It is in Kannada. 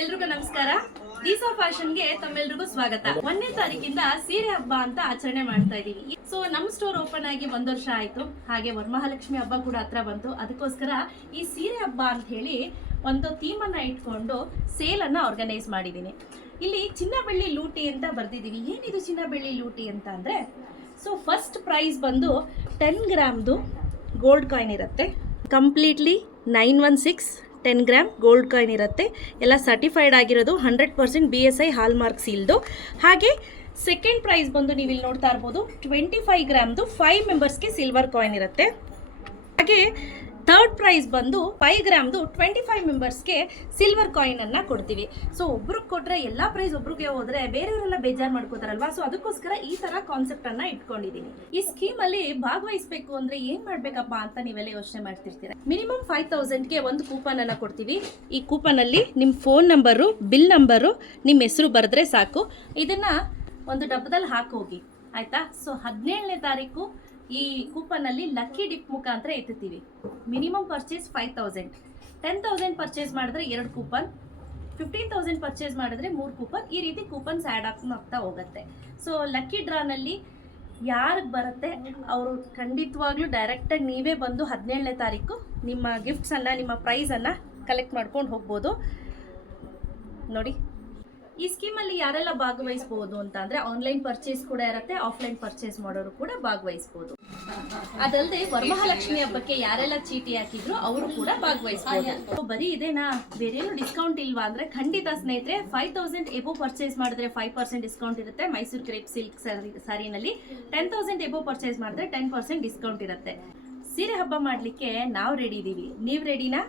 ಎಲ್ರಿಗೂ ನಮಸ್ಕಾರ. ದೀಸಾ ಫ್ಯಾಷನ್ಗೆ ತಮ್ಮೆಲ್ರಿಗೂ ಸ್ವಾಗತ. 1ನೇ ತಾರೀಕಿಂದ ಸೀರೆ ಹಬ್ಬ ಅಂತ ಆಚರಣೆ ಮಾಡ್ತಾ ಇದೀವಿ. ಸೊ ನಮ್ಮ ಸ್ಟೋರ್ ಓಪನ್ ಆಗಿ 1 ವರ್ಷ ಆಯ್ತು. ಹಾಗೆ ವರಮಹಾಲಕ್ಷ್ಮಿ ಹಬ್ಬ ಕೂಡ ಹತ್ರ ಬಂತು. ಅದಕ್ಕೋಸ್ಕರ ಈ ಸೀರೆ ಹಬ್ಬ ಅಂತ ಹೇಳಿ ಒಂದು ಥೀಮ್ ಅನ್ನ ಇಟ್ಕೊಂಡು ಸೇಲ್ ಅನ್ನ ಆರ್ಗನೈಸ್ ಮಾಡಿದೀನಿ. ಇಲ್ಲಿ ಚಿನ್ನ ಬೆಳ್ಳಿ ಲೂಟಿ ಅಂತ ಬರ್ದಿದೀವಿ. ಏನಿದು ಚಿನ್ನ ಬೆಳ್ಳಿ ಲೂಟಿ ಅಂತ ಅಂದ್ರೆ, ಸೊ ಫಸ್ಟ್ ಪ್ರೈಸ್ ಬಂದು 10 ಗ್ರಾಮ್ದು ಗೋಲ್ಡ್ ಕಾಯಿನ್ ಇರುತ್ತೆ. ಕಂಪ್ಲೀಟ್ಲಿ 916 10 ಗ್ರಾಮ್ ಗೋಲ್ಡ್ ಕಾಯಿನ್ ಇರುತ್ತೆ. ಎಲ್ಲ ಸರ್ಟಿಫೈಡ್ ಆಗಿರೋದು, 100% BSI ಹಾಲ್ ಮಾರ್ಕ್ ಸೀಲ್ದು. ಹಾಗೆ ಸೆಕೆಂಡ್ ಪ್ರೈಸ್ ಬಂದು ನೀವು ಇಲ್ಲಿ ನೋಡ್ತಾ ಇರ್ಬೋದು, 25 ಗ್ರಾಮ್ದು 5 ಮೆಂಬರ್ಸ್ಗೆ ಸಿಲ್ವರ್ ಕಾಯಿನ್ ಇರುತ್ತೆ. ಹಾಗೆ ಥರ್ಡ್ ಪ್ರೈಸ್ ಬಂದು 5 ಗ್ರಾಮ್ದು 25 ಮೆಂಬರ್ಸ್ಗೆ ಸಿಲ್ವರ್ ಕಾಯಿನ್ ಅನ್ನ ಕೊಡ್ತೀವಿ. ಸೊ ಒಬ್ರಿಗೆ ಕೊಟ್ರೆ ಎಲ್ಲ ಪ್ರೈಸ್ ಒಬ್ರಿಗೆ ಹೋದ್ರೆ ಬೇರೆಯವರೆಲ್ಲ ಬೇಜಾರು ಮಾಡ್ಕೋತಾರಲ್ವಾ. ಸೊ ಅದಕ್ಕೋಸ್ಕರ ಈ ತರ ಕಾನ್ಸೆಪ್ಟ್ ಅನ್ನ ಇಟ್ಕೊಂಡಿದೀನಿ. ಈ ಸ್ಕೀಮ್ ಅಲ್ಲಿ ಭಾಗವಹಿಸಬೇಕು ಅಂದ್ರೆ ಏನ್ ಮಾಡ್ಬೇಕಪ್ಪ ಅಂತ ನೀವೆಲ್ಲ ಯೋಚನೆ ಮಾಡ್ತಿರ್ತೀರ. ಮಿನಿಮಮ್ 5000ಗೆ ಒಂದು ಕೂಪನ್ ಅನ್ನ ಕೊಡ್ತೀವಿ. ಈ ಕೂಪನ್ ಅಲ್ಲಿ ನಿಮ್ ಫೋನ್ ನಂಬರು, ಬಿಲ್ ನಂಬರು, ನಿಮ್ಮ ಹೆಸರು ಬರೆದ್ರೆ ಸಾಕು. ಇದನ್ನ ಒಂದು ಡಬ್ಬದಲ್ಲಿ ಹಾಕೋಗಿ, ಆಯ್ತಾ. ಸೊ 17ನೇ ತಾರೀಕು ಈ ಕೂಪನ್ ಅಲ್ಲಿ ಲಕ್ಕಿ ಡಿಪ್ ಮುಖಾಂತರ ಎತ್ತುತ್ತೀವಿ. ಮಿನಿಮಮ್ ಪರ್ಚೇಸ್ 5000, 10,000 ಪರ್ಚೇಸ್ ಮಾಡಿದ್ರೆ 2 ಕೂಪನ್, 15,000 ಪರ್ಚೇಸ್ ಮಾಡಿದ್ರೆ 3 ಕೂಪನ್. ಈ ರೀತಿ ಕೂಪನ್ಸ್ ಆ್ಯಡ್ ಆಗ್ತಾ ಹೋಗುತ್ತೆ. ಸೊ ಲಕ್ಕಿ ಡ್ರಾನಲ್ಲಿ ಯಾರಿಗೆ ಬರುತ್ತೆ ಅವರು ಖಂಡಿತವಾಗ್ಲೂ ಡೈರೆಕ್ಟಾಗಿ ನೀವೇ ಬಂದು 17ನೇ ತಾರೀಕು ನಿಮ್ಮ ಗಿಫ್ಟ್ಸನ್ನು, ನಿಮ್ಮ ಪ್ರೈಸನ್ನು ಕಲೆಕ್ಟ್ ಮಾಡ್ಕೊಂಡು ಹೋಗ್ಬೋದು. ನೋಡಿ, ಈ ಸ್ಕೀಮಲ್ಲಿ ಯಾರೆಲ್ಲ ಭಾಗವಹಿಸ್ಬೋದು ಅಂತ ಅಂದರೆ, ಆನ್ಲೈನ್ ಪರ್ಚೇಸ್ ಕೂಡ ಇರುತ್ತೆ, ಆಫ್ಲೈನ್ ಪರ್ಚೇಸ್ ಮಾಡೋರು ಕೂಡ ಭಾಗವಹಿಸ್ಬೋದು. ಅದಲ್ಲದೆ ವರಮಹಾಲಕ್ಷ್ಮಿ ಹಬ್ಬಕ್ಕೆ ಯಾರೆಲ್ಲ ಚೀಟಿ ಹಾಕಿದ್ರು ಅವರು ಕೂಡ ಭಾಗವಹಿಸ್ಬೋದು. ಬರೀ ಇದೇನಾ, ಬೇರೇನು ಡಿಸ್ಕೌಂಟ್ ಇಲ್ವಾ ಅಂದರೆ ಖಂಡಿತ ಸ್ನೇಹಿತರೆ. 5000 ಎಬೋ ಪರ್ಚೇಸ್ ಮಾಡಿದ್ರೆ 5% ಡಿಸ್ಕೌಂಟ್ ಇರುತ್ತೆ. ಮೈಸೂರು ಕ್ರೇಪ್ ಸಿಲ್ಕ್ ಸಾರಿನಲ್ಲಿ 10,000 ಎಬೋ ಪರ್ಚೇಸ್ ಮಾಡಿದ್ರೆ 10% ಡಿಸ್ಕೌಂಟ್ ಇರುತ್ತೆ. ಸೀರೆ ಹಬ್ಬ ಮಾಡಲಿಕ್ಕೆ ನಾವು ರೆಡಿ ಇದ್ದೀವಿ. ನೀವು ರೆಡಿನಾ?